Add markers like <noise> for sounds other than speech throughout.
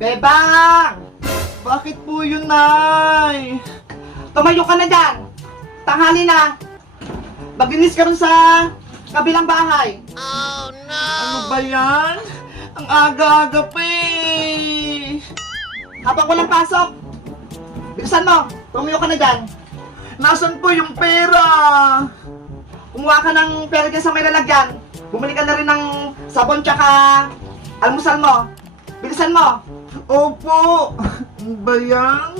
Bebang! Bakit po yun, Nay? Tumayo ka na dyan! Tanghali na! Maglinis ka rin sa kabilang bahay. Ano ba yan? Ang aga-aga pa eh. Habang walang pasok, bilisan mo, tumayo ka na dyan. Nasaan po yung pera? Kumuha ka ng pera dyan sa may lalagyan. Bumili ka na rin ng sabon tsaka almusal mo. Bilisan mo. Opo. Ba yan?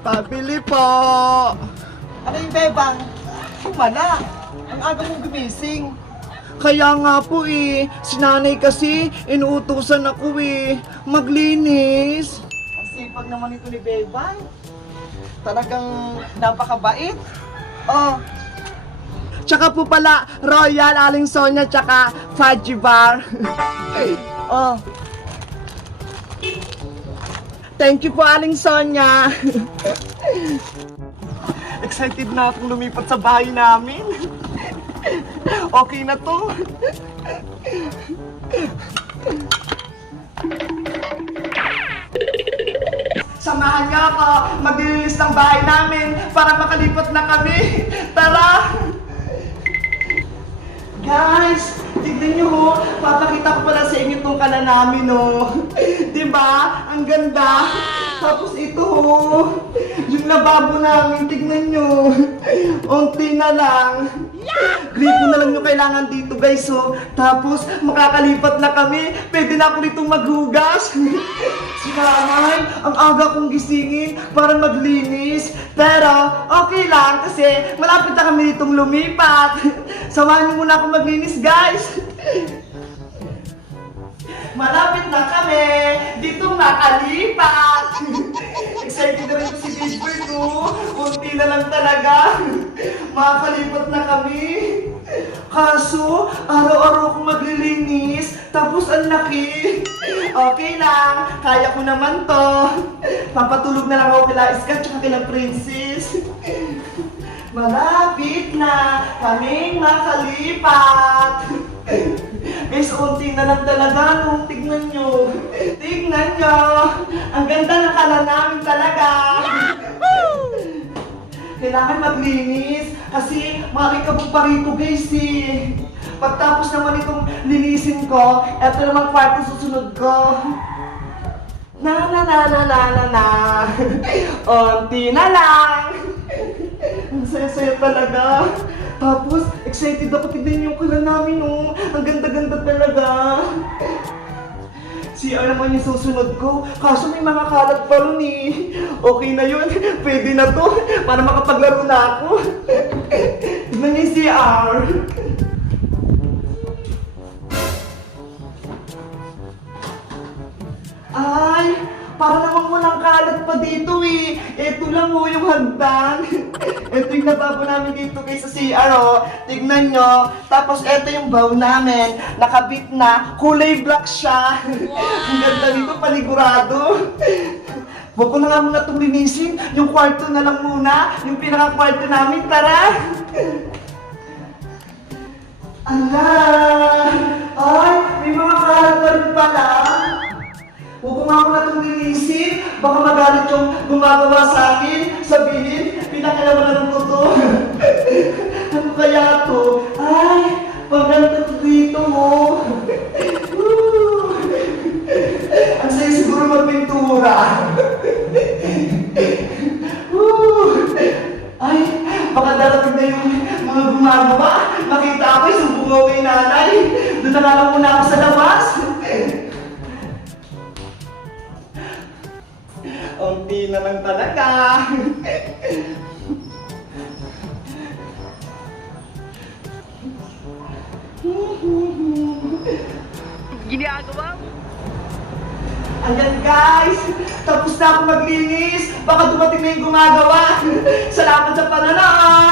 Pabili po. Ano yung bebang? Wala. Ang aga mong gumising. Kaya nga po eh, si nanay kasi inuutusan ako eh, maglinis. Ang sipag naman ito ni Bebang. Talagang napakabait. Oh. Tsaka po pala, Royal Aling Sonia, tsaka Fudgy Bar. <laughs> oh. Thank you po, Aling Sonia. <laughs> Excited na akong lumipat sa bahay namin. <laughs> Okay na to. Samahan niyo ako, maglilinis ng bahay namin para makalipat na kami. Tara! Guys, tignan niyo ho, papakita ko pala sa inyo itong kalan namin, no. <laughs> Di ba? Ang ganda. Tapos ito, ho, yung lababo namin, tignan niyo. <laughs> Unti na lang. Gripo na lang yung kailangan dito, guys, ho. Tapos, makakalipat na kami. Pwede na ako ditong maghugas. <laughs> si nanay, ang aga kong gisingin para maglinis. Pero, okay lang kasi malapit na kami ditong lumipat. <laughs> Samahan niyo muna ako maglinis, guys. <laughs> Malapit na kami dito nakalipat. Excited na rin si Big Bird, oh. Kunti na lang talaga. Makakalipat na kami. Kaso, araw-araw akong maglilinis, tapos ang laki. Okay lang, kaya ko naman to. Papatulog na lang ako kila Iska at kila Princess. Malapit na kaming makalipat. Guys, unti na lang talaga, no? Tignan nyo. Tignan nyo. Ang ganda ng kala namin talaga. Kailangan maglinis kasi marikabog pa rito, guys, eh. Pagtapos naman itong linisin ko, eto naman kwarto susunod ko. Na na na na na na na. <laughs> Unti na lang. Ang saya-saya talaga. Tapos, excited ako tignan yung kala namin, oh. Ang ganda-ganda talaga. Ano naman yung susunod ko. Kaso may mga kalat pa rin eh. Okay na yun. Pwede na to. Para makapaglaro na ako. Tignan yung CR. Ay, para namang walang kalat pa dito eh. Ito lang ho yung hagdan. <laughs> ito yung nababo namin dito kay sa CR oh. Tignan nyo. Tapos ito yung bow namin. Nakabit na. Kulay black siya. Ang ganda dito, panigurado. Huwag ko na nga muna itong linisin. Yung kwarto na lang muna. Yung pinaka-kwarto namin. Tara! Ala! Ay, may mga rin pala. Huwag ko nga muna itong linisin. Baka magalit yung gumagawa sa akin. Sabihin, pinakalaman ko to. <laughs> ano kaya to? Ay, paganda to dito mo. Woo! Ang saya siguro magpintura. <laughs> Ay, baka darating na yung mga gumagawa. Makita ko, isumbong ako kay nanay. Doon na lang muna ako sa labas. <laughs> Unti na lang talaga. Ginagawa mo? Ayan guys, tapos na ako maglinis. Baka dumating na yung gumagawa. <laughs> Salamat sa panonood. Bye-bye!